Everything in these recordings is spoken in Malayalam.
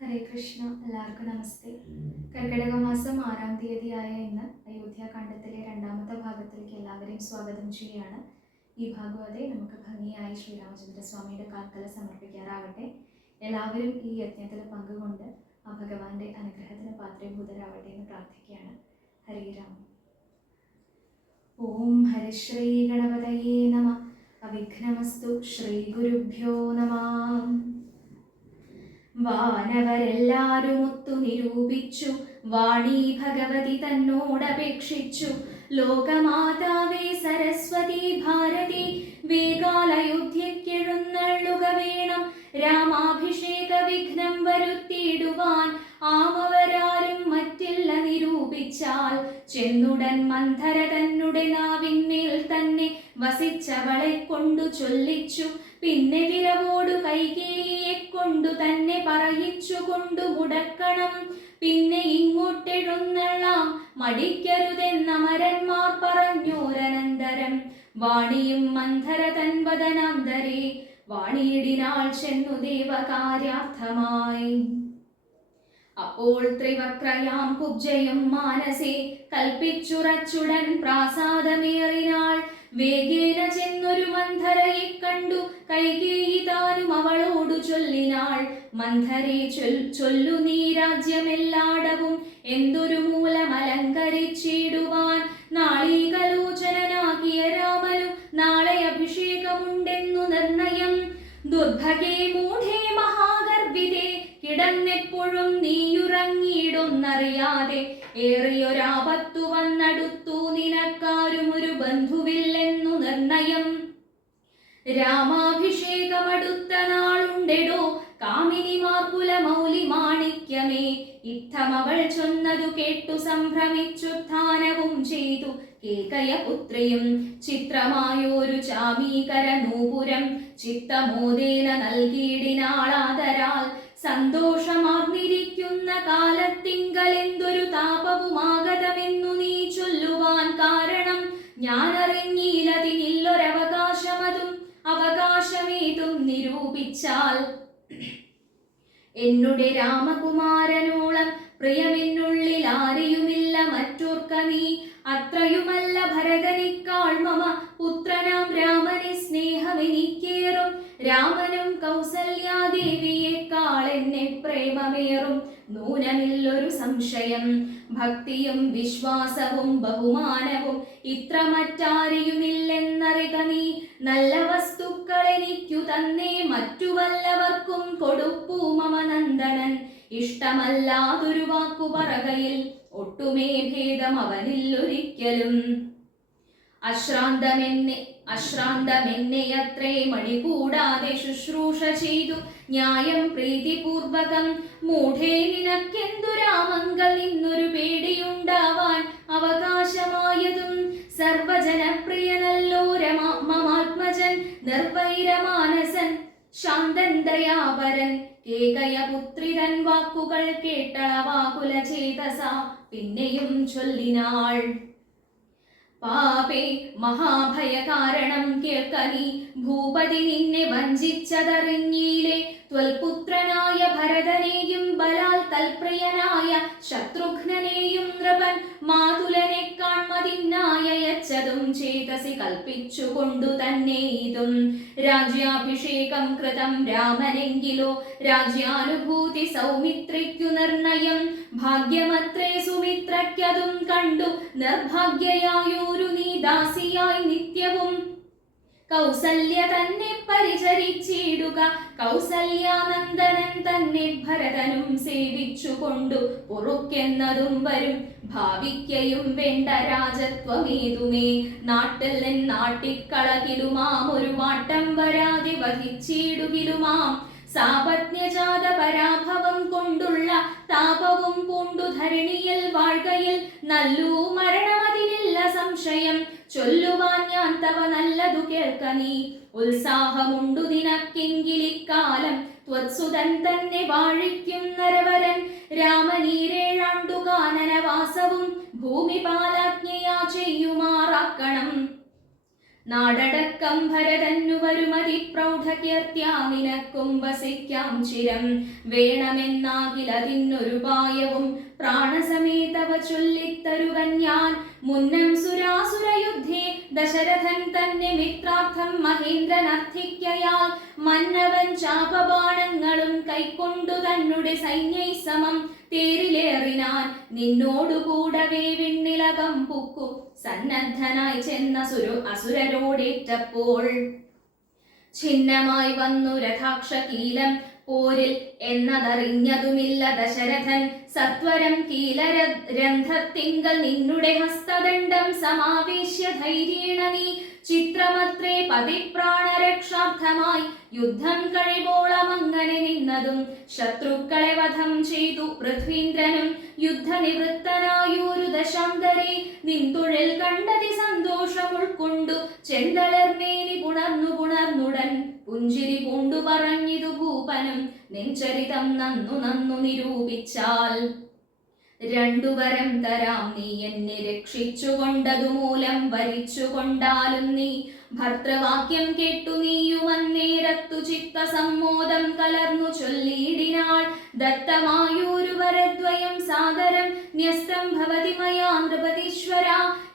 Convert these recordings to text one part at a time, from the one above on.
ഹരേ കൃഷ്ണ. എല്ലാവർക്കും നമസ്തേ. കർക്കിടക മാസം 6-ാം തീയതിയായ ഇന്ന് അയോധ്യാകാണ്ഡത്തിലെ രണ്ടാമത്തെ ഭാഗത്തിലേക്ക് എല്ലാവരെയും സ്വാഗതം ചെയ്യുകയാണ്. ഈ ഭാഗവതെ നമുക്ക് ഭംഗിയായി ശ്രീരാമചന്ദ്രസ്വാമിയുടെ കാൽക്കല സമർപ്പിക്കാറാവട്ടെ. എല്ലാവരും ഈ യജ്ഞത്തിൽ പങ്കുകൊണ്ട് ആ ഭഗവാന്റെ അനുഗ്രഹത്തിന് പാത്രീഭൂതരാവട്ടെ എന്ന് പ്രാർത്ഥിക്കുകയാണ്. ഹരേ രാമ. ഓം ഹരിശ്രീ ഗണപതയേ നമ. അവിഘ്നമസ്തു. ശ്രീ ഗുരുഭ്യോ നമ. വാനവരെല്ലാരും ഒത്തു നിരൂപിച്ചു, വാണി ഭഗവതി തന്നോടപേക്ഷിച്ചു. ലോകമാതാവേ സരസ്വതി ഭാരതി, വേഗാലയോധ്യക്കെഴുന്നള്ളുക വേണം. രാമാഭിഷേക വിഘ്നം വരുത്തിയിടുവാൻ ആമവരാരും മറ്റില്ല നിരൂപിച്ചാൽ. ചെന്നുടൻ മന്ധര തന്നെ നാവിന്മേൽ തന്നെ വസിച്ചവളെ കൊണ്ടു ചൊല്ലിച്ചു. പിന്നെ വിരവോടു കൈകേയിയെ കൊണ്ടു തന്നെ പറയിച്ചു കൊണ്ടു മുടക്കണം. പിന്നെ ഇങ്ങോട്ടെഴുന്നള്ളാം മടിക്കരുതെന്നമരന്മാർ പറഞ്ഞോരനന്തരം. വാണിയും മന്ധര തൻ വദനാന്തരേ വാണിയിടിനാൾ ചെന്നു ദേവകാര്യാർത്ഥമായി. അപ്പോൾ ത്രിവക്രയാം കുബ്ജയും മാനസേ കൽപ്പിച്ചുറച്ചുടൻ പ്രാസാദമേറിനാൾ. വേഗേന ചെന്നൊരു മന്ധരയെ കണ്ടു കൈകേയി താനും അവളോടു ചൊല്ലിനാൾ. മന്ധരെ ചൊല്ലു നീ രാജ്യമെല്ലാടവും എന്തൊരു മൂലമലങ്കരിച്ചിടുവാൻ. നാളീകലോചനാകിയ രാമനു നാളെ അഭിഷേകമുണ്ടെന്നു നിർണയം. ദുർഭഗേ മൂഢേ മഹാഗർഭിതേ, കിടന്നെപ്പോഴും നീയുറങ്ങിയിടൊന്നറിയാതെ. ഏറിയൊരാപത്തു വന്നടുത്തു നിനക്കാരും ഒരു ബന്ധുവില്ലെന്നു നിർണയം. രാമാഭിഷേകമടുത്ത നാളുണ്ടെടോ കാമിനിമാർ കുലമൗലി മാണിക്യമേ. ഇത്തമവൾ ചൊന്നതു കേട്ടു സംഭ്രമിച്ചുത്ഥാനവും ചെയ്തു കേകയപുത്രിയും. ചിത്രമായോരു ചാമീകര നൂപുരം ചിത്തമോദേന നൽകിയിടിനാളാദരാൽ. സന്തോഷമാർന്നിരിക്കുന്ന കാലത്തിങ്കലെന്തൊരു താപവുമാഗതമെന്നു നീ ചൊല്ലുവാൻ കാരണം. ഞാനറിഞ്ഞില്ലതിനില്ലൊരവകാശമതും അവകാശമേതും നിരൂപിച്ചാൽ. എന്നുടെ രാമകുമാരനോളം പ്രിയമെന്നുള്ളിൽ ആരെയുമില്ല മറ്റോർക്ക നീ. അത്രയുമല്ല ഭരതനിക്കാൾ മമ പുത്രനാം രാമനെ സ്നേഹമെനിക്കേറും. രാമനും കൗസല്യാദേവിയേക്കാൾ എന്നെ പ്രേമമേറും. നൂനമില്ലൊരു സംശയം. ഭക്തിയും വിശ്വാസവും ബഹുമാനവും ഇത്ര മറ്റാരെയുമില്ലെന്നറിക നീ. നല്ല വസ്തുക്കൾ എനിക്കു തന്നേ മറ്റു വല്ലവർക്കും കൊടുപ്പൂ മമ നന്ദനൻ. ഇഷ്ടമല്ലാതൊരു വാക്കു പറകയിൽ ഒട്ടുമേ ഭേദം അവനില്ലൊരിക്കലും. അശ്രാന്തമെന്നെയത്രേ മടി കൂടാതെ ശുശ്രൂഷ ചെയ്തു ന്യായം പ്രീതിപൂർവകം. മൂഢേ നിനക്കെന്തു രാമങ്കൽ നിന്നൊരു പേടിയുണ്ടാവാൻ അവകാശമായതും. സർവജനപ്രിയനല്ലോ മമാത്മജൻ, നിർവൈരമാനസൻ, ശാന്തൻ ദയാപരൻ. കേകയപുത്രി തൻ വാക്കുകൾ കേട്ടളവാകുല ചേതസ പിന്നെയും ചൊല്ലിനാൾ. പാപേ മഹാഭയകാരണം കേൾക്കനീ. ഭൂപതി നിന്നെ വഞ്ചിച്ചതറിഞ്ഞീലേ. ത്വൽപുത്രനായ ഭരതനെയും ബലാൽ തൽപ്രിയനായ ശത്രുഘ്നനെയും നൃപൻ മാതുലനെ കാൺമതിനായച്ചതും ചേതസി കൽപ്പിച്ചുകൊണ്ടു തന്നെ ഇതും. രാജ്യാഭിഷേകം കൃതം രാമനെങ്കിലോ രാജ്യാനുഭൂതി സൗമിത്രിക്കു നിർണയം. ഭാഗ്യമത്രേ സുമിത്രയ്ക്കതും കണ്ടു നിർഭാഗ്യയായൊരു നീ ദാസിയായി നിത്യവും. കൗസല്യ തന്നെ പരിചരിച്ചിടുക. കൗസല്യാനന്ദനൻ തന്നെ ഭരതനും സേവിച്ചുകൊണ്ടു പൊറുക്കെന്നതും വരും. ഭാവിക്കയും വേണ്ട രാജത്വമേതുമേ. നാട്ടിൽ നിന്നാട്ടിക്കളകിലുമാം ഒരു മാട്ടം വരാതെ വഹിച്ചിടുകിലുമാം. സാപജ്ഞജാത പരാഭവം കൊണ്ടുള്ള താപവും പൂണ്ടു ധരണിയിൽ വാഴ്കയിൽ നല്ലൂ മരണമതിനില്ല സംശയം. ചൊല്ലുവാൻ ഞാൻ തവ നല്ലതു കേൾക്ക നീ. ഉത്സാഹമുണ്ടു നിനക്കെങ്കിലിക്കാലം ത്വത്സുതൻ തന്നെ വാഴിക്കും നരവരൻ. രാമനീരേഴാണ്ടു കാനനവാസവും ഭൂമിപാലാജ്ഞയാ ചെയ്യുമാറാക്കണം. നാടടക്കം ഭരതന്നു വരുമതി പ്രൗഢകീർത്തിയാ നിനക്കും വസിക്കാം ചിരം. വേണമെന്നാകിലതിന്നൊരുപായവും പ്രാണസമേതവ ചൊല്ലിത്തരുവൻ ഞാൻ. മുന്നം സുരാസുരയുദ്ധേ ദശരഥൻ തന്നെ മിത്രാർത്ഥം മഹേന്ദ്രനർത്ഥിക്കയാൽ മന്നവൻ ചാപബാണങ്ങളും കൈക്കൊണ്ടു തന്നുടെ സൈന്യൈ സമം തേരിലേറിനാൻ. നിന്നോടുകൂടവേ വിണ്ണിലകം പുക്കു സന്നദ്ധനായി ചെന്ന അസുരരോടേറ്റപ്പോൾ ഛിന്നമായി വന്നു രഥാക്ഷകീലം പോരിൽ എന്നതറിഞ്ഞതുമില്ല ദശരഥൻ. സത്വരം കീലരന്ധ്രത്തിങ്കൽ നിന്നുടെ ഹസ്തദണ്ഡം സമാവേശ്യ ധൈര്യേണ നീ ചിത്രമത്രേ പതിപ്രാണരക്ഷാർത്ഥമായി യുദ്ധം കഴിവോളമങ്ങനെ നിന്നതും. ശത്രുക്കളെ വധം ചെയ്തു പൃഥ്വീന്ദ്രനും യുദ്ധനിവൃത്തനായൊരു ദശാന്തരെ നിൻതൊഴിൽ കണ്ടതി സന്തോഷം ഉൾക്കൊണ്ടു ചെന്തളർമേനി പുണർന്നുടൻ പുഞ്ചിരി പൂണ്ടു പറഞ്ഞിതു ഭൂപനും. നിൻചരിതം നന്നു നിരൂപിച്ചാൽ രണ്ടുവരം തരാം നീ എന്നെ രക്ഷിച്ചുകൊണ്ടതുമൂലം വരിച്ചുകൊണ്ടാലും നീ. ഭർത്തൃവാക്യം കേട്ടു നീയുമന്നേരത്തു ചിത്തസമ്മോദം കലർന്നു ചൊല്ലിയിടിനാൾ. ദത്തമായൊരു വരദ്വയം സാദരം ന്യസ്തം ഭവതി മയാ നൃപതീശ്വര.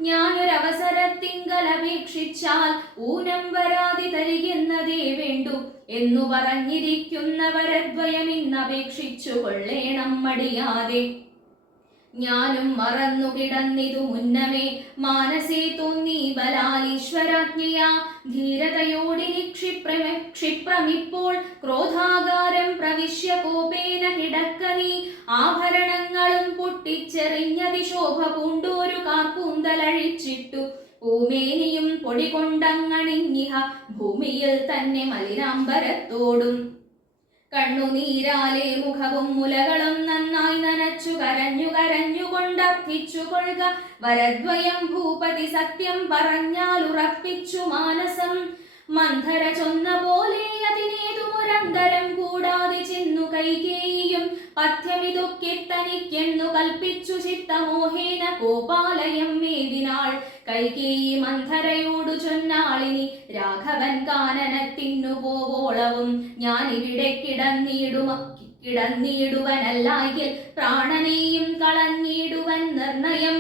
ഞാനൊരവസരത്തിങ്കൽ അപേക്ഷിച്ചാൽ ഊനം വരാതി തരികെന്നതേ വേണ്ടു എന്നു പറഞ്ഞിരിക്കുന്ന വരദ്വയം ഇന്നപേക്ഷിച്ചു കൊള്ളേണം മടിയാതെ. ഞാനും മറന്നു കിടന്നിതു മുന്നമേ മാനസേ തോന്നി ബലാലീശ്വരാജ്ഞയാ. ധീരതയോടിനി ക്ഷിപ്രമിപ്പോൾ ക്രോധാകാരം പ്രവിശ്യ കോപേന കിടക്ക നീ. ആഭരണങ്ങളും പൊട്ടിച്ചെറിഞ്ഞതി ശോഭ പൂണ്ടോരു കാർക്കൂന്തലഴിച്ചിട്ടു പൂമേനിയും പൊടി കൊണ്ടങ്ങണിഞ്ഞിഹ ഭൂമിയിൽ തന്നെ മലിനാംബരത്തോടും. കണ്ണുനീരാലെ മുഖവും മുലകളും നന്നായി നനച്ചു കരഞ്ഞുകൊണ്ടർത്ഥിച്ചു കൊള്ളുക. വരദ്വയം ഭൂപതി സത്യം പറഞ്ഞാൽ ഉറപ്പിച്ചു മാനസം. മന്ധര ചൊന്ന പോലെ അതിനേതുമൊരന്തരം കൂടാതെ ചെന്നു കൈകേയിയും പഥ്യമിതൊക്കെ തനിക്കെന്നു കൽപ്പിച്ചു ചിത്തമോഹേന കോപാലയം വേദിനാൾ. കൈകേയി മന്ധരയോടു ചൊന്നാളിനി രാഘവൻ കാനനത്തിന്നു പോവോളവും ഞാനിവിടെ കിടന്നിടുവനല്ലായിൽ പ്രാണനെയും കളഞ്ഞിടുവൻ നിർണയം.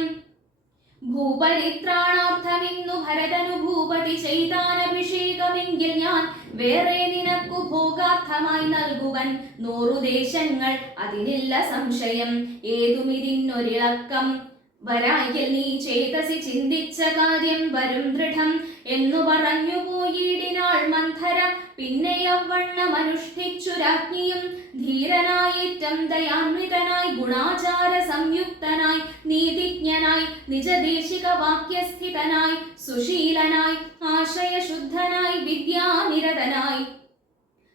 ഭൂപരിത്രാണാർത്ഥമിന്നു ഭരതനു ഭൂപതി ചെയ്താനഭിഷേകമെങ്കിൽ ഞാൻ വേറെ നിനക്കു ഭോഗാർത്ഥമായി നൽകുവൻ 100 ദേശങ്ങൾ, അതിനില്ല സംശയം. ഏതുമിതിന്നൊരിളക്കം വരായിൽ നീ ചേതസി ചിന്തിച്ച കാര്യം വരും ദൃഢം എന്നു പറഞ്ഞു പോയിടിനാൾ മന്ധര. പിന്നെ യവണ്ണമനുഷ്ഠിച്ചു രാജ്ഞിയും ധീരനായേറ്റം ദയാന്വിതനായി ഗുണാചാര സംയുക്തനായി നീതിജ്ഞനായി നിജദേശിക വാക്യസ്ഥിതനായി സുശീലനായി ആശയശുദ്ധനായി വിദ്യാനിരതനായി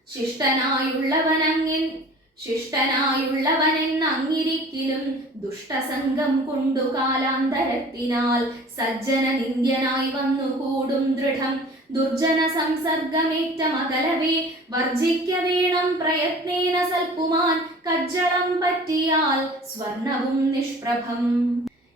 ശിഷ്ടനായുള്ളവനെന്നങ്ങിരിക്കിലും ദുഷ്ടസംഗം കൊണ്ടു കാലാന്തരത്തിനാൽ സജ്ജന നിന്ദ്യനായി വന്നുകൂടും ദൃഢം. ദുർജന സംസർഗമേറ്റമകലവേ വർജിക്ക വേണം പ്രയത്നേന സൽപുമാൻ. കജ്ജളം പറ്റിയാൽ സ്വർണവും നിഷ്പ്രഭം.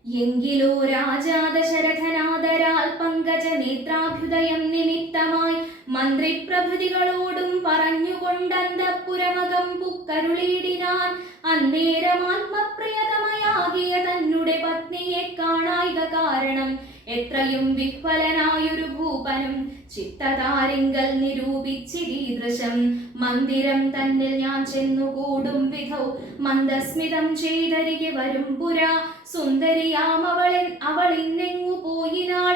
എങ്കിലോ രാജാ ദശരഥനാദരാൽ പങ്കജ നേത്രാഭ്യുദയം നിമിത്തമായി മന്ത്രിപ്രഭൃതികളോടും പറഞ്ഞുകൊണ്ടന്തഃപുരമകം പുക്കരുളിയിടിനാൻ. അന്നേരമാത്മപ്രിയതമയാകിയ തന്നുടെ പത്നിയെ കാണായിക കാരണം എത്രയും വിഹ്വലനായൊരു ഭൂപനും ചിത്തതാരിങ്കൽ നിരൂപിച്ചിരീദൃശം. മന്ദിരം തന്നിൽ ഞാൻ ചെന്നുകൂടും വിധൗ മന്ദസ്മിതം ചെയ്തരികെ വരും പുരാ. സുന്ദരിയാമവളിന്നെങ്ങു പോയിനാൾ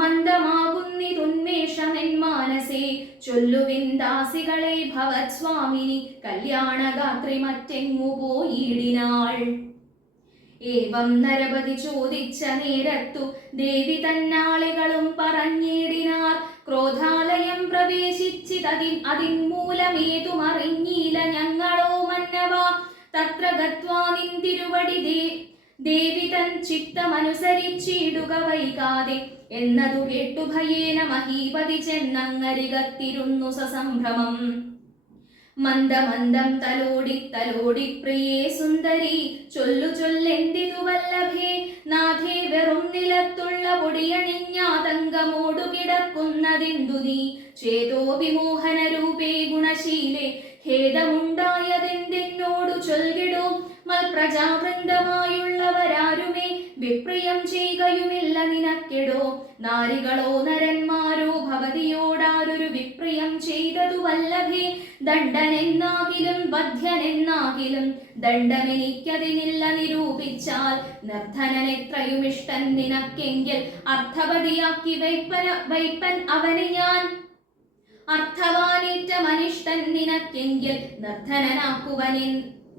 മന്ദമാകുന്നിതുന്മേഷമെൻ മാനസേ. ചൊല്ലുവിൻ ദാസികളെ ഭവത് സ്വാമിനി കല്യാണഗാത്രി മറ്റെങ്ങു പോയിടിനാൾ. ഏവം നരപതി ചോദിച്ച നേരത്തു ദേവി തന്നാളികളും പറഞ്ഞിടിനാർ. ക്രോധാലയം പ്രവേശിച്ചിതതിന്മൂലമേതുമറിഞ്ഞീല ഞങ്ങളോ മന്നവ. തത്ര ഗത്വാ നിന്തിരുവടി ദേവി തൻ ചിത്തമനുസരിച്ചിടുക വൈകാതെ എന്നതു കേട്ടു ഭയേന മഹീപതി ചെന്നങ്ങരികത്തിരുന്നു സസംഭ്രമം. മന്ദമന്ദം തലോടി തലോടി പ്രിയേ സുന്ദരി ചൊല്ലു ചൊല്ലെന്തിതു വല്ലഭേ നാഥേ വെറും നിലത്തുള്ള പൊടിയണിഞ്ഞാതങ്കമോടു കിടക്കുന്നതെന്തു നീ ചേതോ വിമോഹന രൂപേ ഗുണശീലേ ഖേദമുണ്ടായതെന്തെന്നോടു ചൊൽകിടോ മൽപ്രജാവൃന്ദമായുള്ളവരാരുമേ വിപ്രിയം ചെയ്യുകയുമില്ല നിനക്കെടോ നാരികളോ നരന്മാരോ ഭവതിയോടാരൊരു വിപ്രിയം ചെയ്തതു വല്ലഭേ ദണ്ഡനെന്നാകിലും ബധ്യനെന്നാകിലും ദണ്ഡമെനിക്കതിനില്ല നിരൂപിച്ചാൽ നിർധനനെത്രയും ഇഷ്ടൻ നിനക്കെങ്കിൽ അർത്ഥവതിയാക്കി വൈപ്പൻ അവനെ ഞാൻ അർത്ഥവാനേറ്റ മനിഷ്ടൻ നിനക്കെങ്കിൽ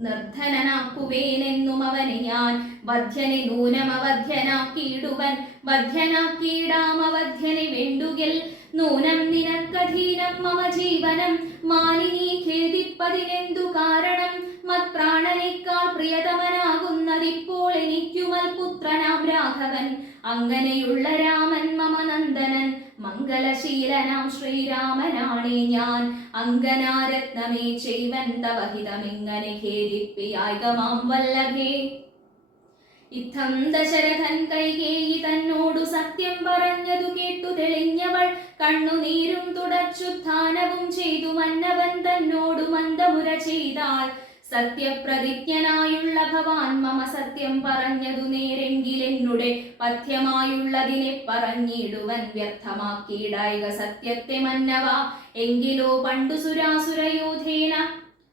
നിർധനനാക്കുവേനെന്നും അവനെ ഞാൻ വധ്യനെ നൂനമവധ്യനാക്കിയിടുവൻ വധ്യനാക്കിയിടാമവധ്യനെ വേണ്ടുകിൽ നൂനം നിനക്കധീനം മമ ജീവനം മാലിനീ ഖേദിപ്പതിനെന്തു കാരണം മത്പ്രാണനേക്കാൾ പ്രിയതമനാകുന്നതിപ്പോൾ എനിക്കുമൽ പുത്രനാം രാഘവൻ അങ്ങനെയുള്ള രാമൻ മമ നന്ദനൻ മംഗലശീലനാം ശ്രീരാമനാണേ ഞാൻ അങ്കനാരത്നമേ ചെയ്വൻ തവഹിതമിങ്ങനെ ഖേദിപ്പിയായികമാം വല്ലഭേ ഇത്തം ദശരഥൻ കൈകേയി തന്നോടു സത്യം പറഞ്ഞതു കേട്ടു തെളിഞ്ഞവൾ കണ്ണുനീരും തുടച്ചുത്ഥാനവും ചെയ്തു മന്നവൻ തന്നോടു മന്ദമുര ചെയ്താൾ സത്യപ്രതിജ്ഞനായുള്ള ഭവാൻ മമ സത്യം പറഞ്ഞതു നേരെങ്കിലെന്നുടെ പഥ്യമായുള്ളതിനെ പറഞ്ഞിടുവൻ വ്യർത്ഥമാക്കിയിടായിക സത്യത്തെ മന്നവ എങ്കിലോ പണ്ടു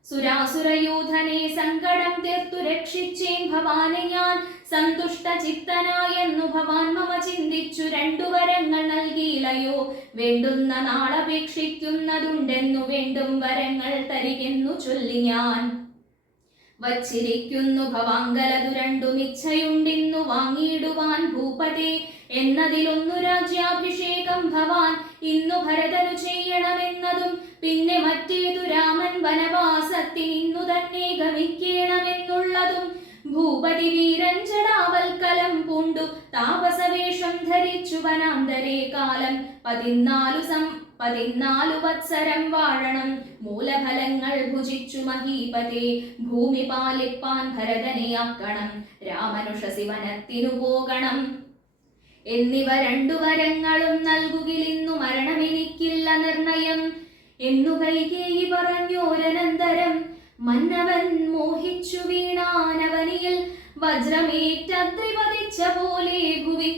സുരാസുരയൂഥനെ സങ്കടം തീർത്തു രക്ഷിച്ചേൻ ഭവാനെ ഞാൻ സന്തുഷ്ട ചിത്തനായെന്നു ഭവാൻ മമ ചിന്തിച്ചു രണ്ടു വരങ്ങൾ നൽകിയിലയോ വേണ്ടുന്ന നാളപേക്ഷിക്കുന്നതുണ്ടെന്നു വേണ്ടും വരങ്ങൾ തരികെന്നു ചൊല്ലി ഞാൻ വച്ചിരിക്കുന്നു ഭവാങ്കലതു രണ്ടും ഇച്ഛയുണ്ടിന്നു വാങ്ങിയിടുവാൻ ഭൂപതി എന്നതിലൊന്നു രാജ്യാഭിഷേകം ഭവാൻ ഇന്നു ഭരതനു ചെയ്യണമെന്നതും പിന്നെ മറ്റേതു രാമൻ വനവാസത്തിനിന്നു തന്നെ ഗമിക്കണമെന്നുള്ളതും ഭൂപതി വീരൻ ജടാവൽക്കലം പൂണ്ടു താപസവേഷം ധരിച്ചു വനാന്തരേ കാലം 14 വത്സരം വാഴണം മൂലഫലങ്ങൾ ഭുജിച്ചു മഹീപതേ ഭൂമി പാലിപ്പാൻ ഭരതനെയാക്കണം രാമനുഷസി വനത്തിനു പോകണം എന്നിവ രണ്ടു വരങ്ങളും നൽകുകിലിന്നു മരണമെനിക്കില്ല നിർണയം എന്നു കൈകേയി പറഞ്ഞോരനന്തരം മന്നവൻ മോഹിച്ചു വീണാനവനിയിൽ വജ്രമേറ്റദ്രിപതിച്ച പോലെ ഭുവി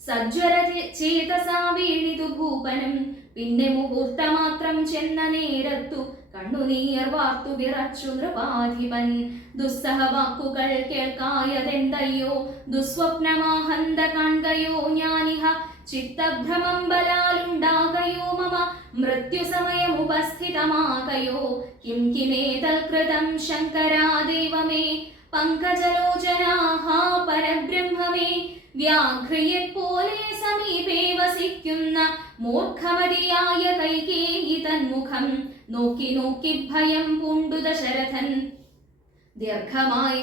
സജ്വര ചേതസാ വീണിതു ഭൂപനം പിന്നെ മുഹൂർത്തമാത്രം ചെന്ന നേരത്തു കണ്ണുനീർ വാർത്തു വിറച്ചു നൃപാധിപൻ ദുസ്സഹവാക്കുകൾ കേൾക്കായതെന്തയ്യോ ദുസ്വപ്നമാഹന്ത കാൺകയോ ഞാനിഹ ചിത്തഭ്രമം ബലാലുണ്ടാകയോ മമ മൃത്യുസമയമുപസ്ഥിതമാകയോ കിം കിമേതൽകൃതം ശങ്കരാദേവമേ പങ്കജലോചനാഹ പരബ്രഹ്മമേ വ്യാഘ്രിയെപ്പോലെ സമീപേ വസിക്കുന്ന മൂർഖമതിയായ കൈകേയി തന്മുഖം നോക്കി നോക്കി ഭയം പൂണ്ടു ദശരഥൻ ദീർഘമായി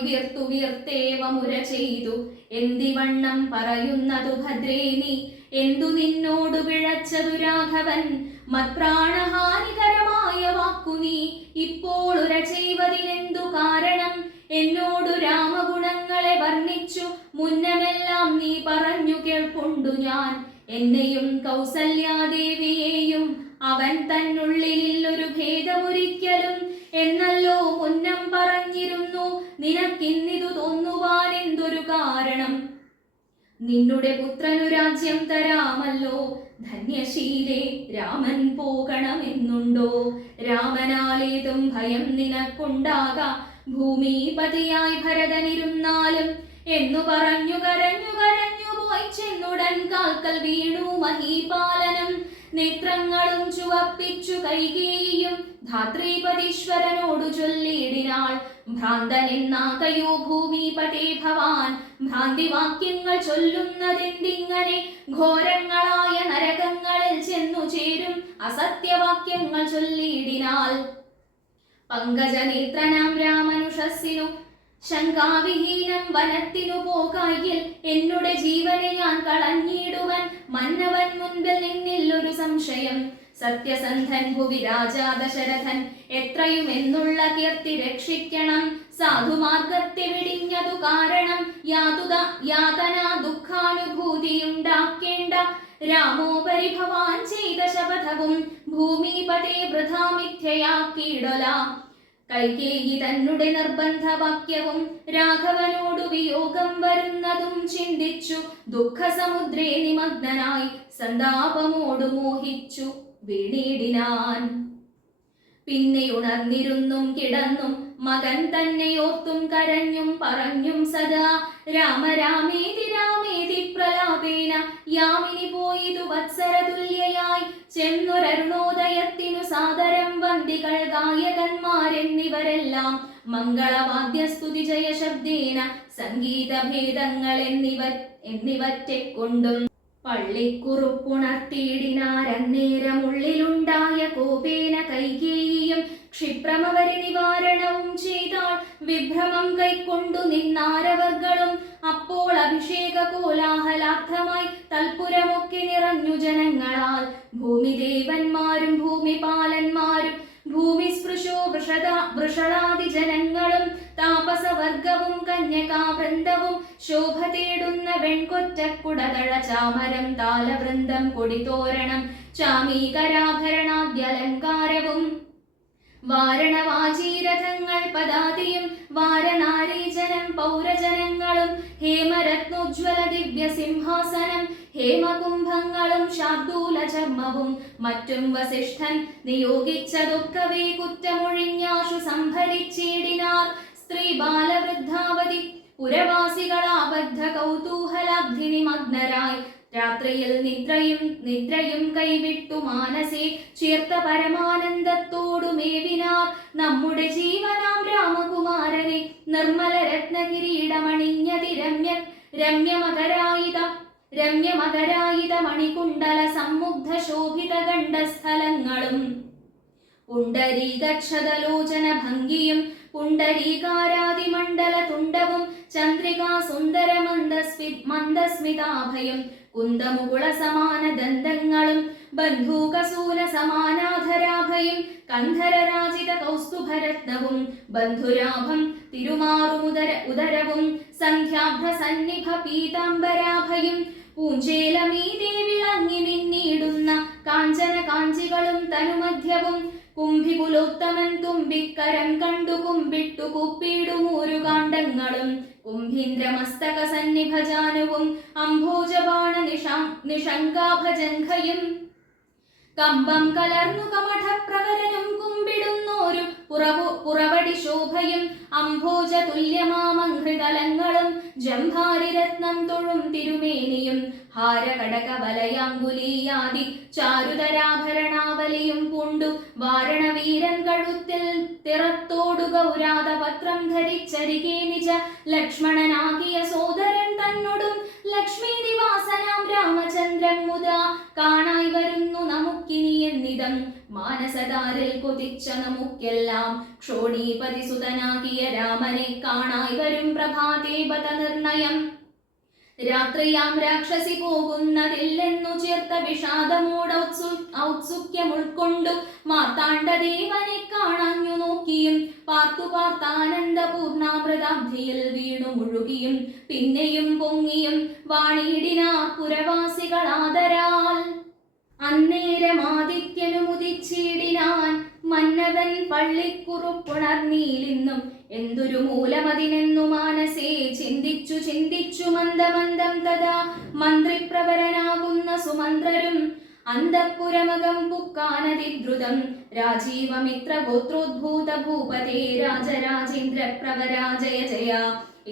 വീർത്തേവ മുര ചെയ്തു എന്തിവണ്ണം പറയുന്നതു ഭദ്രേനി എന്തു നിന്നോടു പിഴച്ചതു രാഘവൻ മത്പ്രാണഹാനികരമായ വാക്കു നീ ഇപ്പോൾ ഉര ചെയ്വതിനെന്തു കാരണം എന്നോടു രാമഗുണങ്ങളെ വർണ്ണിച്ചു മുന്നമെല്ലാം നീ പറഞ്ഞു കേൾക്കൊണ്ടു ഞാൻ എന്നെയും കൗസല്യാദേവിയെയും അവൻ തന്നുള്ളിൽ ഒരു ഭേദമൊരിക്കലും എന്നല്ലോ മുന്നം പറഞ്ഞിരുന്നു നിനക്കിന്നിതു തോന്നുവാൻ എന്തൊരു കാരണം നിന്നുടെ പുത്രനു രാജ്യം തരാമല്ലോ ധന്യശീലേ രാമൻ പോകണമെന്നുണ്ടോ രാമനാലേതും ഭയം നിനക്കുണ്ടാകാം ഭൂമിപതിയായി ഭരതനിരുന്നാലും എന്നു പറഞ്ഞു കരഞ്ഞു പോയി ചെന്നുടൻ കാൽക്കൽ വീണു മഹീപാലനം നേത്രങ്ങളും ചുവപ്പിച്ചു കൈകേയിയും ധാത്രീപതീശ്വരനോടു ചൊല്ലിയിടിനാൾ ഭ്രാന്തനെന്നാകയോ ഭൂമിപതേ ഭവാൻ ഭ്രാന്തിവാക്യങ്ങൾ ചൊല്ലുന്നതെന്തിങ്ങനെ ഘോരങ്ങളായ നരകങ്ങളിൽ ചെന്നു ചേരും അസത്യവാക്യങ്ങൾ ചൊല്ലിയിടിനാൾ പങ്കജനേത്രനാം രാമനുഷസ്സിനു ശങ്കാവിഹീനം വനത്തിനു പോകായിൽ എന്നുടെ ജീവനെ ഞാൻ കളഞ്ഞിടുവൻ മന്നവൻ മുൻപിൽ നിന്നില്ലൊരു സംശയം സത്യസന്ധൻ ഭുവി രാജാ ദശരഥൻ എത്രയും എന്നുള്ള കീർത്തി രക്ഷിക്കണം. സാധുമാർഗത്തെ വെടിഞ്ഞതു കാരണം യാതനാ ദുഃഖാനുഭൂതിയുണ്ടാക്കേണ്ട. രാമോപരി ഭവാൻ ചെയ്ത ശപഥവും ഭൂമിപതേ വൃഥാ മിഥ്യയാക്കിയിടല. കൈകേയി തന്നുടെ നിർബന്ധവാക്യവും രാഘവനോടു വിയോഗം വരുന്നതും ചിന്തിച്ചു ദുഃഖസമുദ്രേ നിമഗ്നനായി സന്താപമോടു മോഹിച്ചു വീണിടിനാൻ. പിന്നെ ഉണർന്നിരുന്നും കിടന്നും മകൻ തന്നെയോർത്തും കരഞ്ഞും പറഞ്ഞും സദാ രാമ രാമേതി രാമേതി പ്രലാപേന യാമിനി പോയിതു വത്സരതുല്യയായി. ചെന്നൊരരുണോദയത്തിനു സാദരം വന്ദികൾ ഗായകന്മാരെന്നിവരെല്ലാം മംഗളവാദ്യസ്തുതി ജയശബ്ദേന സംഗീതഭേദങ്ങൾ എന്നിവറ്റെ കൊണ്ടും പള്ളിക്കുറുപ്പുണർത്തിയിടിനാരന്നേരമുള്ളിലുണ്ടായ കോപേന കൈകേയിയും ക്ഷിപ്രമവരി നിവാരണവും ചെയ്താൾ. വിഭ്രമം കൈക്കൊണ്ടു നിന്നാരവർകളും അപ്പോൾ അഭിഷേക കോലാഹലാർത്ഥമായി തൽപുരമൊക്കെ നിറഞ്ഞു ജനങ്ങളാൽ. ഭൂമിദേവന്മാരും ഭൂമിപാലന്മാരും ഭൂമിസ്പൃശോ വൃഷളാദി ജനങ്ങളും താപസവർഗവും കന്യകാവൃന്ദവും ശോഭ തേടുന്ന വെൺകൊറ്റക്കുടതഴ ചാമരം താലവൃന്ദം കൊടിതോരണം ചാമീകരാഭരണാദ്യലങ്കാരവും വാരണവാചീരഥങ്ങൾ പദാതിയും വാരണാരീജനം പൗരജനങ്ങളും ഹേമരത്നോജ്വല ദിവ്യ സിംഹാസനം ഹേമകുംഭങ്ങളും ശാർദൂല ചർമ്മവും മറ്റും വസിഷ്ഠൻ നിയോഗിച്ചതൊക്കവേ കുറ്റമൊഴിഞ്ഞാശു സംഭരിച്ചിടിനാർ. സ്ത്രീ ബാലവൃദ്ധാവധി പുരവാസികളാബദ്ധ കൗതൂഹലാബ്ധി നിമഗ്നരായി രാത്രിയിൽ നിദ്രയും കൈവിട്ടു മാനസേ ചേർത്ത പരമാനന്ദത്തോടു മേവിനാർ. നമ്മുടെ ജീവനാം രാമകുമാരനെ നിർമ്മല രത്നകിരീടമണിഞ്ഞതി രമ്യമകരായിത മണികുണ്ടല സമ്മുഗ്ധ ശോഭിത ഗണ്ഡസ്ഥലങ്ങളും പുണ്ടരീകക്ഷതലോചന ഭംഗിയും പുണ്ടരീകാരാതിമണ്ഡല തുണ്ടവും ചന്ദ്രികാ സുന്ദര മന്ദസ്മിതാഭയം കുന്തമുകുള സമാന ദന്തങ്ങളും ബന്ധൂകസൂന സമാനാധരാഭയും കന്ധരരാജിത കൗസ്തുഭരത്നവും ബന്ധുരാഭം തിരുമാറുമുദരവും സന്ധ്യാഭ്രസന്നിഭ പീതാംബരാഭയും പൂഞ്ചേലമീതേ വിളങ്ങി മിന്നിടുന്ന കാഞ്ചന കാഞ്ചികളും തനുമധ്യവും കുംഭികുലോത്തമൻ തുമ്പിക്കരം കണ്ടു കുമ്പിട്ടു കുപ്പിടുമൂരു കാണ്ഡങ്ങളും കുംഭീന്ദ്രമസ്തക സന്നിഭജാനുവും അംഭോജബാണ നിഷങ്കാഭജംഘയും കമ്പം കലർന്നു കമഠപ്രവരനും കുമ്പിടുന്നോരു പുറവടി ശോഭയും അംഭോജ തുല്യമാമംഘൃതലങ്ങളും ജംഭാരിരത്നം തൊഴും തിരുമേനിയും ഹാരകടക വലയാങ്കുലീയാദി ചാരുതരാഭരണാവലിയും പൂണ്ടു വാരണവീരൻ കഴുത്തിൽ തിറത്തോടു ഗൗരാതപത്രം ധരിച്ചരികെ നിജ ലക്ഷ്മണനാകിയ സോദരൻ തന്നോടും ലക്ഷ്മി നിവാസനാം രാമചന്ദ്രൻ മുതാ കാണായി വരുന്നു നമുക്കിനി എന്നിതം മാനസതാരിൽ കൊതിച്ച നമുക്കെല്ലാം ക്ഷോണീപതി സുതനാകിയ രാമനെ കാണായി വരും പ്രഭാതേ ബത നിർണയം. രാത്രിയാം രാക്ഷസി പോകുന്നതില്ലെന്നു ചേർത്ത വിഷാദമോടൗത്സുക്യം ഉൾക്കൊണ്ടു മാർത്താണ്ഡദേവനെ കാണാഞ്ഞു നോക്കിയും പാർത്താനന്ദപൂർണാമൃതാബ്ധിയിൽ വീണു മുഴുകിയും പിന്നെയും പൊങ്ങിയും വാണിയിടിനാർ പുരവാസികളാദരാൽ. അന്നേരമാദിത്യനു മുദിച്ചിടിനാൻ മന്നവൻ പള്ളിക്കുറുപ്പുണർന്നീലിന്നും എന്തൊരു മൂലമതിനെന്നു മാനസേ ചിന്തിച്ചു മന്ദമന്ദം തഥാ മന്ത്രിപ്രവരനാകുന്ന സുമന്ത്രരും അന്തഃപുരമകം പുക്കാനതിദ്രുതം രാജീവമിത്ര ഗോത്രോദ്ഭൂത ഭൂപതേ രാജരാജേന്ദ്ര പ്രവരാ ജയ ജയ.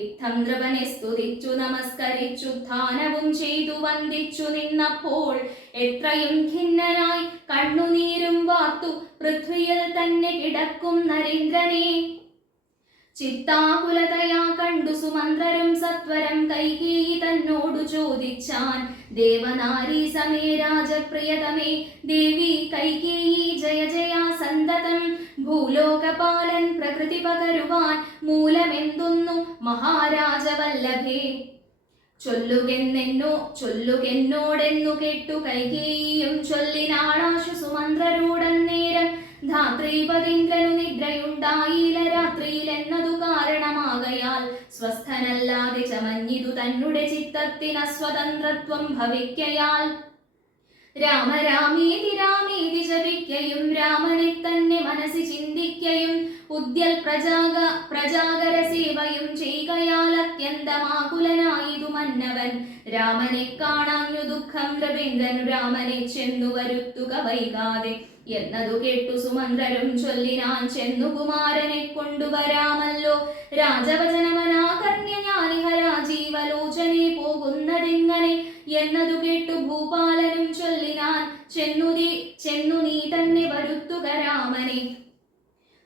ഇത്തം ദ്രവനെ സ്തുതിച്ചു നമസ്കരിച്ചു ധാനവും ചെയ്തു വന്ദിച്ചു നിന്നപ്പോൾ എത്രയും ഖിന്നനായി കണ്ണുനീരും വാർത്തു പൃഥ്വിയിൽ തന്നെ കിടക്കും നരേന്ദ്രനെ. ചിത്താകുലതയാ കണ്ടു സുമന്ത്രരും സത്വരം കൈകേയി തന്നോടു ചോദിച്ചാൻ ദേവനാരീ സമേ രാജപ്രിയതമേ ദേവി കൈകേയി ജയ ജയ സന്തതം. ഭൂലോകപാലൻ പ്രകൃതി പകരുവാൻ മൂലമെന്തൊന്നു മഹാരാജവല്ലഭേ. ചൊല്ലുകെന്നോടെന്നു കേട്ടു കൈകേയിയും ചൊല്ലിനാളാശു സുമന്ത്രരോടന്നേരം ധാത്രീപതീന്ദ്രനു നിദ്രയുണ്ടായില്ല രാത്രിയിലെന്നതു കാരണമാകയാൽ സ്വസ്ഥനല്ലാതെ ചമഞ്ഞിതു തന്നുടെ ചിത്തത്തിനസ്വതന്ത്രത്വം ഭവിക്കയാൽ രാമേതി രാമേതി ജപിക്കയും രാമനെ തന്നെ മനസ്സി ചിന്തിക്കയും ഉദ്യൽ പ്രജാകര സേവയും ചെയ്കയാൽ അത്യന്തമാകുലനായിതു മന്നവൻ രാമനെ കാണാഞ്ഞു ദുഃഖം നൃപേന്ദ്രനു രാമനെ ചെന്നു വരുത്തുക വൈകാതെ എന്നതു കേട്ടു സുമന്ത്രരും ചൊല്ലിനാൻ ചെന്നു കുമാരനെ കൊണ്ടുവരാമല്ലോ രാജവചനമനാകർണ്യ ഞാനിഹ രാജീവലോചനെ പോകുന്നതെങ്ങനെ എന്നതു കേട്ടു ഭൂപാലനും ചൊല്ലിനാൻ ചെന്നു നീ തന്നെ വരുത്തുക രാമനെ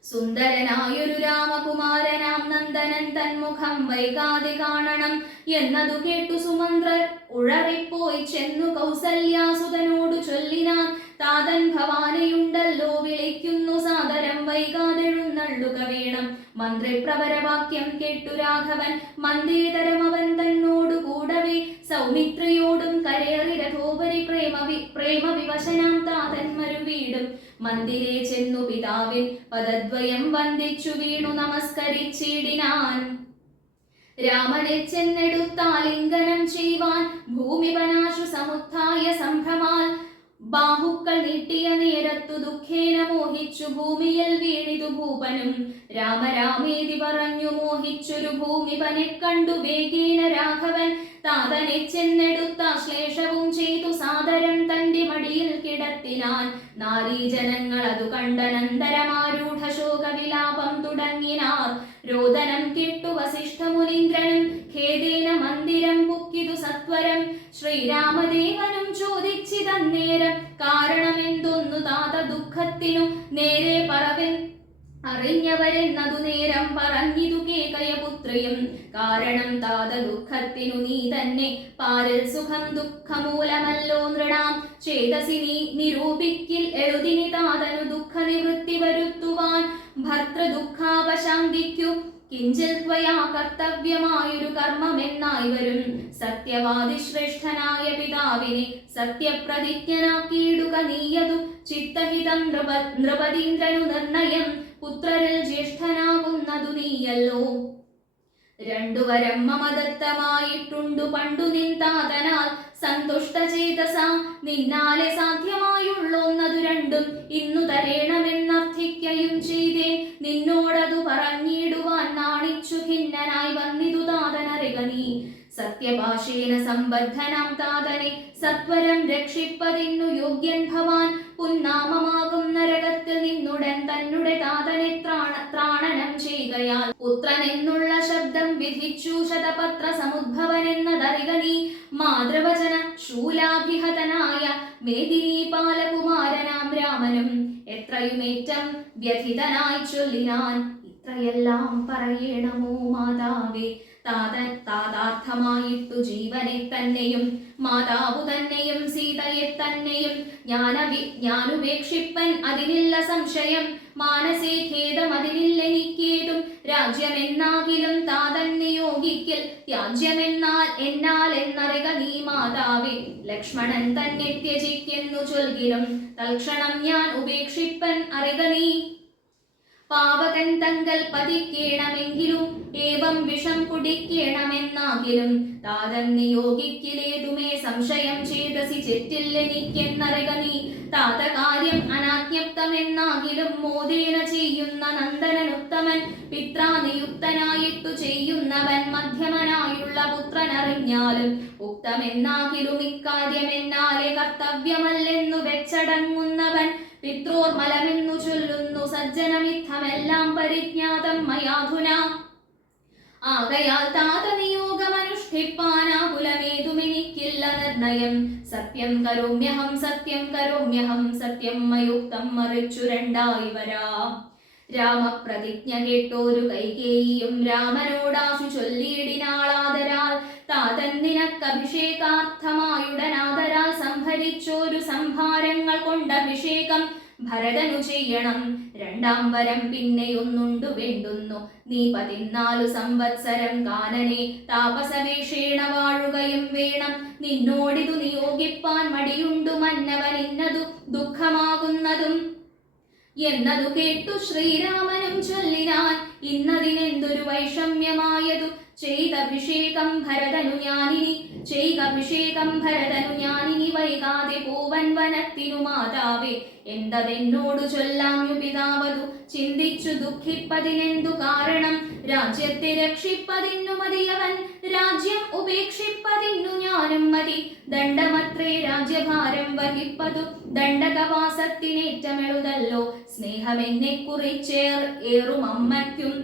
സുന്ദരനായൊരു രാമകുമാരനാം നന്ദനൻ തന്മുഖം വൈകാതെ കാണണം എന്നതു കേട്ടു സുമന്ത്രർ ഉഴറിപ്പോയി ചെന്നു കൗസല്യാസുതനോടു ചൊല്ലിനാൻ താതൻ ഭവാനയുണ്ടല്ലോ വിളിക്കുന്നു സാദരം വൈകാതെഴുന്നള്ളുക വേണം മന്ത്രിപ്രവരവാക്യം കേട്ടു രാഘവൻ മന്ദേതരം അവൻ തന്നോടു കൂടവേ സൗമിത്രിയോടും കരേറി രഥോപരി പ്രേമ വിവശനാം താതന്മരു വീടും മന്ദിരേ ചെന്നു പിതാവിൻ പദദ്വയം വന്ദിച്ചു വീണു നമസ്കരിച്ചിടിനാൻ രാമനെ ചെന്നെടുത്താലിംഗനം ചെയ്യുവാൻ ഭൂമിപനാശു സമുത്ഥായ സംഭ്രമാൽ ബാഹുക്കൾ നീട്ടിയ നേരത്തു ദുഃഖേന മോഹിച്ചു ഭൂമിയിൽ വീണിതു ഭൂപനും രാമേതി പറഞ്ഞു മോഹിച്ചൊരു ഭൂമിപനെ കണ്ടു വേഗേന രാഘവൻ താതനെ ചെന്നെടുത്താശ്ലേഷവും ചെയ്തു സാദരം തന്റെ മടിയിൽ കിടത്തിനാൻ നാരീജനങ്ങൾ അതു കണ്ടനന്തരമാരൂഢ ശോകവിലാപം തുടങ്ങിനാർ രോദനം കേട്ടു വസിഷ്ഠമുനീന്ദ്രനും ഖേദേന മന്ദിരം പുക്കിതു സത്വരം ശ്രീരാമദേവനും ചോദിച്ചിതന്നേരം കാരണമെന്തൊന്നു താത ദുഃഖത്തിനു നേരെ പറവൻ അറിഞ്ഞവരെന്നതു നേരം പറഞ്ഞിതു കേകയപുത്രിയും കാരണം താത ദുഃഖത്തിനു നീ തന്നെ പാരിൽ സുഖം ദുഃഖമൂലമല്ലോ നൃണാം ചേതസി നീ നിരൂപിക്കിൽ എഴുതിനി താതനു ദുഃഖ നിവൃത്തി വരുത്തുവാൻ ഭർത്തൃദുഃഖാവശാങ്കിക്കു കിഞ്ചിൽ ത്വയാ കർത്തവ്യമായൊരു കർമ്മമെന്നായി വരും സത്യവാദി ശ്രേഷ്ഠനായ പിതാവിനെ സത്യപ്രതിജ്ഞനാക്കിയിടുക നീയതു ചിത്തഹിതം നൃപതീന്ദ്രനു നിർണയം പുത്രരിൽ ജ്യേഷ്ഠനാകുന്നതു നീയല്ലോ രണ്ടുവരം മമദത്തമായിട്ടുണ്ടു പണ്ടു നിന്താതനാൽ സന്തുഷ്ടചേതസ നിന്നാലെ സാധ്യമായുള്ളോന്നതു രണ്ടും ഇന്നു തരേണമെന്നർത്ഥിക്കയും ചെയ്തേ നിന്നോടതു പറഞ്ഞിടുവാൻ നാണിച്ചു ഖിന്നനായി വന്നിതു താതനറിക നീ സത്യഭാഷേന സംബദ്ധനാം താതനെ സത്വരം രക്ഷിപ്പതിന്നു യോഗ്യൻ ഭവാൻ പുന്നാമമാകും നരകത്തിൽ നിന്നുടൻ തന്നുടെ താതനെ ത്രാണനം ചെയ്യുകയാൽ പുത്രൻ എന്നുള്ള ശബ്ദം വിധിച്ചു ശതപത്ര സമുദ്ഭവനെന്നതറിക നീ മാതൃവചന ശൂലാഭിഹതനായ മേദിനി പാലകുമാരനാം രാമനും എത്രയുമേറ്റം വ്യഥിതനായി ചൊല്ലിനാൻ ഇത്രയെല്ലാം പറയണമോ മാതാവേ താതാർത്ഥമായിട്ടു ജീവനെ തന്നെയും മാതാവു തന്നെയും സീതയെ തന്നെയും ഞാനുപേക്ഷിപ്പൻ അതിനില്ല സംശയം മാനസേ ഖേദം അതിനില്ലെനിക്കേതും രാജ്യമെന്നാകിലും താതൻ നിയോഗിക്കൽ ത്യാജ്യമെന്നാൽ എന്നറിക നീ മാതാവേ ലക്ഷ്മണൻ തന്നെ ത്യജിക്കുന്നു ചൊൽകിലും തൽക്ഷണം ഞാൻ ഉപേക്ഷിപ്പൻ അറിക നീ പാവകൻ തങ്കൽ പതിക്കേണമെങ്കിലും ഏവം വിഷം കുടിക്കേണമെന്നാകിലും താതൻ നിയോഗിക്കിലേതുമേ സംശയം ചേതസി ചെറ്റില്ലെനിക്കെന്നറിക നീ താതകാര്യം അനാജ്ഞപ്തമെന്നാകിലും മോദേന ചെയ്യുന്ന നന്ദനനുത്തമൻ പിത്രാനിയുക്തനായിട്ടു ചെയ്യുന്നവൻ മധ്യമനായുള്ള പുത്രനറിഞ്ഞാലും ഉക്തമെന്നാകിലും ഇക്കാര്യമെന്നാലെ കർത്തവ്യമല്ലെന്നു വെച്ചടങ്ങുന്നവൻ പിത്രോർമലമെന്നു ചൊല്ലുന്നു സജ്ജനമിത്തമെല്ലാം പരിജ്ഞാതം മയാധുന ആകയാൽ താതനിയോഗമനുഷ്ഠിപ്പാനാകുലമേതുമെനിക്കില്ല നിർണയം സത്യം കരോമ്യഹം സത്യം മയുക്തം മറിച്ചു രണ്ടായി വരാ രാമപ്രതിജ്ഞ കേട്ടോരു കൈകേയിയും രാമനോടാശു ചൊല്ലിയിടിനാളാദരാൽ താതൻ നിനക്കഭിഷേകാർത്ഥമായുടനാദരാൽ സംഭരിച്ചോരു സംഭാരങ്ങൾ കൊണ്ടഭിഷേകം ഭരതനു ചെയ്യണം രണ്ടാം വരം പിന്നെയൊന്നുണ്ടു വേണ്ടുന്നു, നീ 14 സംവത്സരം കാനനെ താപസവേഷേണ വാഴുകയും വേണം. നിന്നോടിതു നിയോഗിപ്പാൻ മടിയുണ്ടു മന്നവൻ, ഇന്നതു ദുഃഖമാകുന്നതും എന്നതു കേട്ടു ശ്രീരാമനും ചൊല്ലിനാൻ, ഇന്നതിനെന്തൊരു വൈഷമ്യമായതു, ചെയ്തഭിഷേകം ഭരതനു ഞാനിനി വൈകാതെ പോവൻ വനത്തിനു മാതാവേ. എന്തതെന്നോടു ചൊല്ലാഞ്ഞു പിതാവതു, ചിന്തിച്ചു ദുഃഖിപ്പതിനെന്തു കാരണം, രാജ്യത്തെ രക്ഷിപ്പതിന്നു മതിയവൻ, രാജ്യം ഉപേക്ഷിപ്പതിന്നു ഞാനും മതി. ദണ്ഡമത്രേ രാജ്യഭാരം വഹിപ്പതു, ദണ്ഡകവാസത്തിനേറ്റമെളുതല്ലോ. സ്നേഹമെന്നെ കുറിച്ചേറും അമ്മയ്ക്കും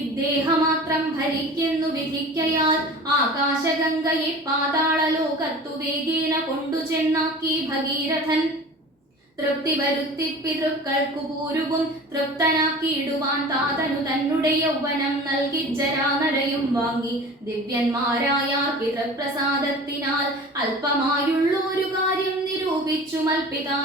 ഇദ്ദേഹമാത്രം ഭരിക്കുന്നു വിധിക്കയാൽ. ആകാശഗംഗയെ പാതാളലോകത്തു വേഗേന കൊണ്ടു ചെന്നാക്കി ഭഗീരഥൻ, തൃപ്തി വരുത്തി പിതൃക്കൾക്കു പൂരുവും തൃപ്തനാക്കിയിടുവാൻ താതനു തന്നെ യൗവനം നൽകി ജരാനരയും വാങ്ങി. ദിവ്യന്മാരായ പിതൃപ്രസാദത്തിനാൽ അല്പമായുള്ളൊരു കാര്യം നിരൂപിച്ചു മൽപിതാ,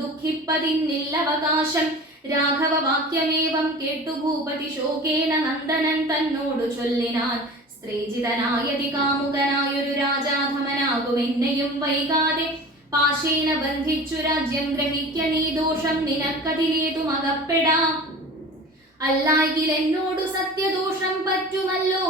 ദുഃഖിപ്പതിന്നില്ലവകാശം. രാഘവ വാക്യമേവം കേട്ടു ഭൂപതി ശോകേന നന്ദനൻ തന്നോടു ചൊല്ലിനാൻ, സ്ത്രീജിതനായതി കാമുകനായൊരു രാജാധമനാകുമെന്നെയും വൈകാതെ പാശേന ബന്ധിച്ചു രാജ്യം ഗ്രഹിക്ക നീ, ദോഷം നിനക്കതിലേതും അകപ്പെടാം. അല്ലായെങ്കിൽ എന്നോടു സത്യദോഷം പറ്റുമല്ലോ.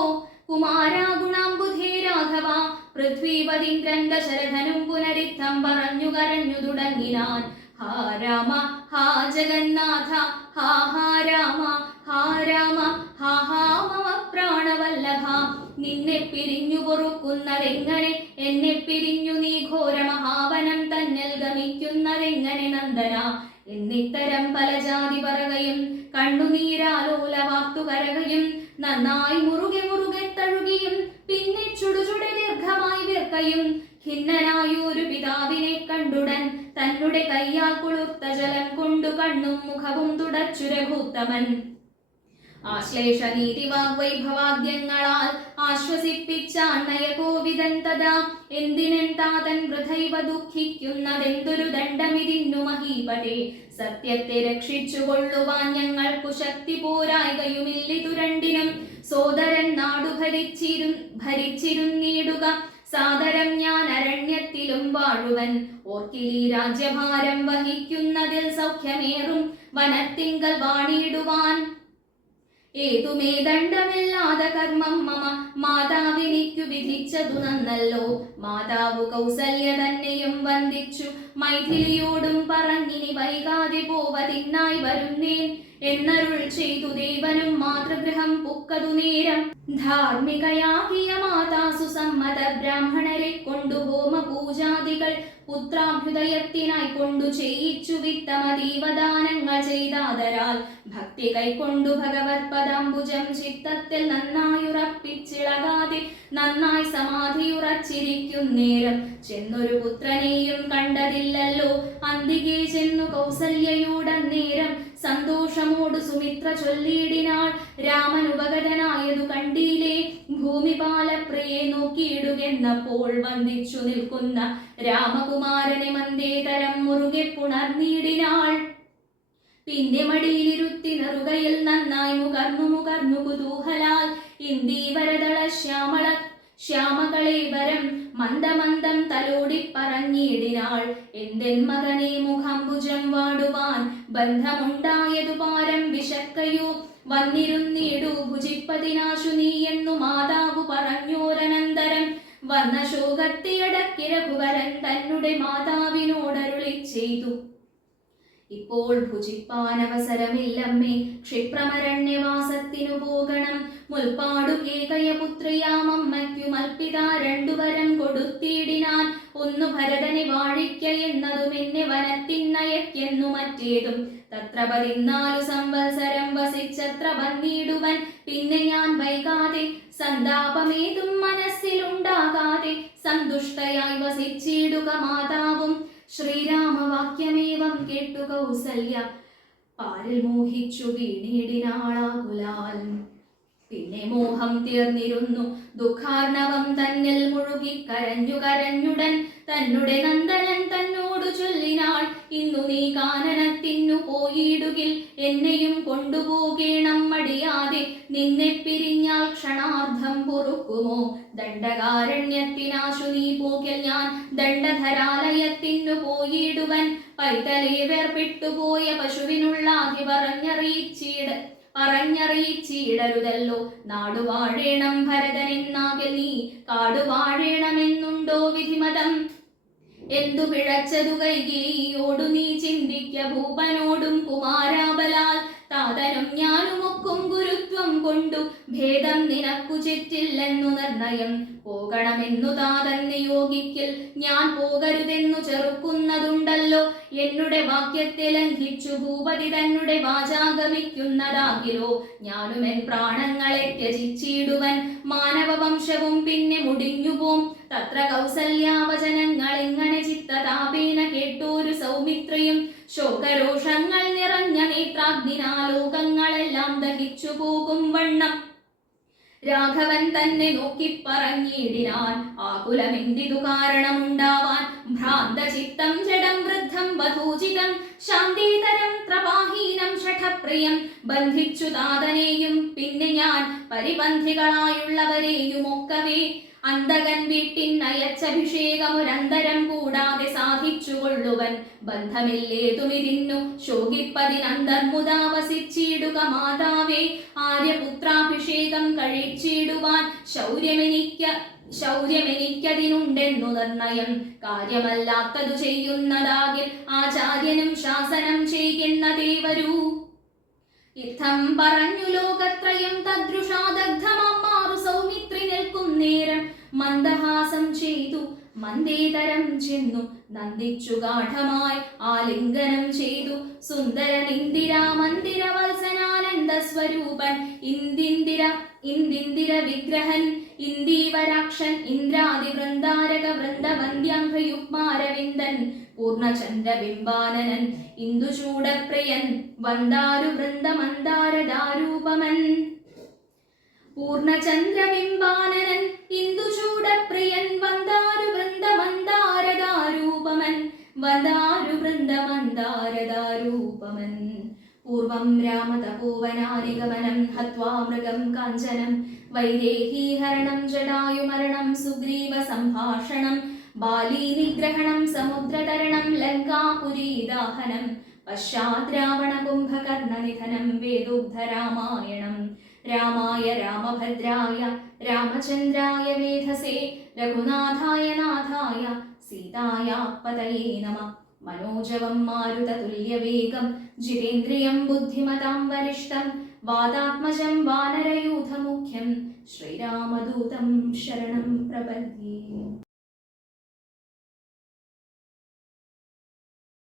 കുമാരാഗുണാംബുധേ രാഘവ, പൃഥ്വീപതിന്ദ്രൻ ദശരഥനും പുനരിത്തം പറഞ്ഞു കരഞ്ഞു തുടങ്ങിനാൻ. ഹാ രാമ ഹാ ജഗന്നാഥ, ഹാ ഹാ രാമ ഹാ രാമ, ഹാ ഹാ മമ പ്രാണവല്ലഭ. നിന്നെ പിരിഞ്ഞു പൊറുക്കുന്നതെങ്ങനെ, എന്നെ പിരിഞ്ഞു നീ ഘോരമഹാവനം തന്നിൽ ഗമിക്കുന്നതെങ്ങനെ നന്ദന. എന്നിത്തരം പല ജാതി പറകയും കണ്ണുനീരാലോല വാർത്തു കരകയും, നന്നായി മുറുകെ മുറുകെ തഴുകിയും പിന്നെ ചുടുചുടെ ദീർഘമായി വിർക്കയും. ഖിന്നനായൊരു പിതാവിനെ കണ്ടുടൻ തന്നെ കയ്യാൽ കുളിർത്ത ജലം കൊണ്ടു കണ്ണും മുഖവും തുടച്ചു രഘുത്തമൻ. ആശ്ലേഷ നീതി വാഗ്വൈഭവാദ്യങ്ങളാൽ ആശ്വസിപ്പിച്ചാൻ നയകോവിദൻ തഥാ. എന്തിനൻ താതൻ വൃഥൈവ ദുഃഖിക്കുന്നതെന്തൊരു ദണ്ഡമിതിന്നു മഹീപതേ. സത്യത്തെ രക്ഷിച്ചുകൊള്ളുവാൻ ഞങ്ങൾക്കു ശക്തി പോരായ്കയുമില്ലിതു രണ്ടിനും. സോദരൻ നാടു ഭരിച്ചിരുന്നിടുക സാദരം ഞാൻ അരണ്യത്തിലും വാഴുവൻ. ഓർക്കിലീ രാജ്യഭാരം വഹിക്കുന്നതിൽ സൗഖ്യമേറും വനത്തിങ്കൽ വാണിടുവാൻ. ഏതുമേ ദണ്ഡമില്ലാതെ കർമ്മം മമ മാതാവിനിക്കു വിധിച്ചതു നന്നല്ലോ. മാതാവു കൗസല്യ തന്നെയും വന്ദിച്ചു മൈഥിലിയോടും പറഞ്ഞിനി വൈകാതെ പോവതിന്നായി വരുന്നേൻ എന്നരുൾ ചെയ്തു. ദേവനും മാതൃഗൃഹം പുക്കതു നേരം ധാർമ്മികയാകിയ മാതാസു സമ്മത ബ്രാഹ്മണരെ കൊണ്ടു ഹോമ പൂജാദികൾ പുത്രാഭ്യുദയത്തിനായി കൊണ്ടു ചെയ്യിച്ചു വിത്തമതീവദാനങ്ങൾ ചെയ്താദരാൽ. ഭക്തി കൈക്കൊണ്ടു ഭഗവത് പദാംബുജം ചിത്തത്തിൽ നന്നായുറപ്പിച്ചിളകാതെ നന്നായി സമാധിയുറച്ചിരിക്കുന്നേരം ചെന്നൊരു പുത്രനെയും കണ്ടതില്ലല്ലോ. അന്തികെ ചെന്നു കൗസല്യയോടന്നേരം സന്തോഷമോടു സുമിത്ര ചൊല്ലിയിടിനാൾ. രാമൻ ഉപഗതനായതു കണ്ടീലേ, ഭൂമിപാലപ്രിയെ നോക്കിയിടുകെന്നപ്പോൾ വന്ദിച്ചു നിൽക്കുന്ന രാമകുമാരനെ മന്ദേതരം മുറുകെ പുണർന്നിടിനാൾ. പിന്നെ മടിയിലിരുത്തി നെറുകയിൽ നന്നായി മുകർന്നു കുതൂഹലാൽ ഇന്ദീവരദള ശ്യാമകളേവരം മന്ദമന്ദം തലോടി പറഞ്ഞിടിനാൾ. എന്തെൻ മകനെ മുഖംബുജം വാടുവാൻ ബന്ധമുണ്ടായതു പാരം വിശക്കയോ. വന്നിരുന്നിടു ഭുജിപ്പതിനാശു നീ എന്നു മാതാവു പറഞ്ഞോരനന്തരം. വന്ന ശോകത്തെ അടക്കി രഘുവരൻ തന്നെ മാതാവിനോടരുളി ചെയ്തു. ഇപ്പോൾ ഭുജിപ്പാനവസരമില്ലമ്മേ, ക്ഷിപ്രമരണ്യവാസത്തിനു പോകണം. മുൽപ്പാടു കേകയപുത്രിയാമമ്മയ്ക്കു മൽപിതാ രണ്ടുവരം കൊടുത്തിടിനാൻ. ഒന്നു ഭരതനെ വാഴിക്ക എന്നതും എന്നെ വനത്തിന്നയക്കെന്നു മറ്റേതും. തത്ര 14 സംവത്സരം വസിച്ചത്ര വന്നിടുവൻ. പിന്നെ ഞാൻ വൈകാതെ സന്താപമേതും മനസ്സിലുണ്ടാകാതെ സന്തുഷ്ടയായി വസിച്ചിടുക മാതാവും. ശ്രീരാമവാക്യമേവം കേട്ടു കൗസല്യ പാരിൽ മോഹിച്ചു വീണിടിനാളാകുലാൽ. പിന്നെ മോഹം തീർന്നിരുന്നു ദുഃഖാർണവം തന്നിൽ മുഴുകി കരഞ്ഞുടൻ തന്നുടെ നന്ദനൻ തന്നോടു ചൊല്ലിനാൾ, ഇന്നു നീ കാനനത്തിന്നു പോയിടുകിൽ എന്നെയും കൊണ്ടുപോകേണം മടിയാതെ. നിന്നെ പിരിഞ്ഞാൽ ക്ഷണാർദ്ധം പൊറുക്കുമോ? ദണ്ഡകാരണ്യത്തിനാശു നീ പോകൽ ഞാൻ ദണ്ഡധരാലയത്തിനു പോയിടുവൻ. പൈതലേ വേർപെട്ടുപോയ പശുവിനുള്ളാകെ പറഞ്ഞറിയിച്ചിടരുതല്ലോ. നാടുവാഴേണം ഭരതനെന്നാകൽ നീ കാടുവാഴേണമെന്നുണ്ടോ വിധിമതം? എന്തു പിഴച്ചതു കൈകേയിയോടു നീ ചിന്തിക്ക ഭൂപനോടും കുമാരാബലാൽ. താതനും ഞാനുമൊക്കും ഗുരുത്വം കൊണ്ടു ഭേദം നിനക്കു ചെറ്റില്ലെന്നു നിർണയം. പോകണമെന്നു താതൻ നിയോഗിക്കിൽ ഞാൻ പോകരുതെന്നു ചെറുക്കുന്നതുണ്ടല്ലോ. എന്നുടെ വാക്യത്തെ ലംഘിച്ചു ഭൂപതി തന്നെ വാചാഗമിക്കുന്നതാകിലോ. ഞാനുമെൻ പ്രാണങ്ങളെ ത്യജിച്ചിടുവൻ, മാനവവംശവും പിന്നെ മുടിഞ്ഞുപോം. തത്ര കൗസല്യാവചനങ്ങൾ ഇങ്ങനെ ചിത്തതാപേന കേട്ടോരു സൗമിത്രിയും. ശോകരോഷങ്ങൾ നിറഞ്ഞ നേത്രാഗ്നിനാലോകങ്ങളെല്ലാം ദഹിച്ചു പോകും വണ്ണം രാഘവൻ തന്നെ നോക്കി പറഞ്ഞിടിനാൻ, ആകുലമെന്തിതു കാരണമുണ്ടാവാൻ? ഭ്രാന്തചിത്തം ജഡം വൃദ്ധം വധൂജിതം ശാന്തീതരം ത്രപാഹീനം ഷഠപ്രിയം. ബന്ധിച്ചു താതനെയും പിന്നെ ഞാൻ പരിബന്ധികളായുള്ളവരെയും ഒക്കവേ. അന്തകൻ വീട്ടിനയച്ചഭിഷേകമൊരന്തരം കൂടാതെ സാധിച്ചുകൊള്ളുവൻ. ബന്ധമില്ലേതുമിതിന്നു ശോകിപ്പതിനന്തർമുദാ വസിച്ചിടുക മാതാവേ. ആര്യപുത്രാഭിഷേകം കഴിച്ചിടുവാൻ ശൗര്യമെനിക്കതിനുണ്ടെന്നു നിർണയം. കാര്യമല്ലാത്തതു ചെയ്യുന്നതാകിൽ ആചാര്യനും ശാസനം ചെയ്യുന്നതേ വരൂ. ഇത്തം പറഞ്ഞു ലോകത്രയം തദ്രുഷാദഗ്ധമാറു സൗമിത്രി നിൽക്കും നേരം മന്ദഹാസം ചെയ്തു മന്ദേതരം ചെന്നു നന്ദിച്ചു ഗാഠമായി ആലിംഗനം ചെയ്തു. സുന്ദരൻ ഇന്ദിരാ മന്ദിര വത്സനാനന്ദ സ്വരൂപൻ ഇന്ദിന്ദിര വിഗ്രഹൻ ഇന്ദീവരാക്ഷൻ ഇന്ദ്രാദി വൃന്ദാരക വൃന്ദവന്ദ്യാംഘയുഗ്മാരവിന്ദൻ പൂർണ്ണചന്ദ്രബിംബാനനൻ ഇന്ദുചൂടപ്രിയൻ വന്ദാരു വൃന്ദമന്ദാരദാരൂപമൻ. പൂർണ്ണചന്ദ്രബിംബാനനൻ ഇന്ദുചൂടപ്രിയൻ വന്ദാരു വൃന്ദമന്ദാരദാരൂപമൻ. വന്ദാരു വൃന്ദമന്ദാരദാരൂപമൻ. പൂർവം രാമതപോവനാനിഗമനം ഹത്വാ മൃഗം കാഞ്ചനം. വൈദേഹീഹരണം ജടായുമരണം സുഗ്രീവ സംഭാഷണം. ബാലീനിഗ്രഹണം സമുദ്രതരണം ലങ്കാപുരീദാഹനം. പശ്ചാത് രാവണ കുംഭകർണനിധനം വേദോഗ്ധരാമായണം. രാമായ രാമഭദ്രായ രാമചന്ദ്രായ വേധസേ രഘുനാഥായ നാഥായ സീതായ പതയേ നമഃ. മനോജവം മാരുതതുല്യവേഗം ജിതേന്ദ്രിയം ബുദ്ധിമതാം വരിഷ്ഠം. വാതാത്മജം വാനരയൂഥമുഖ്യം ശ്രീരാമദൂതം ശരണം പ്രപദ്യേ.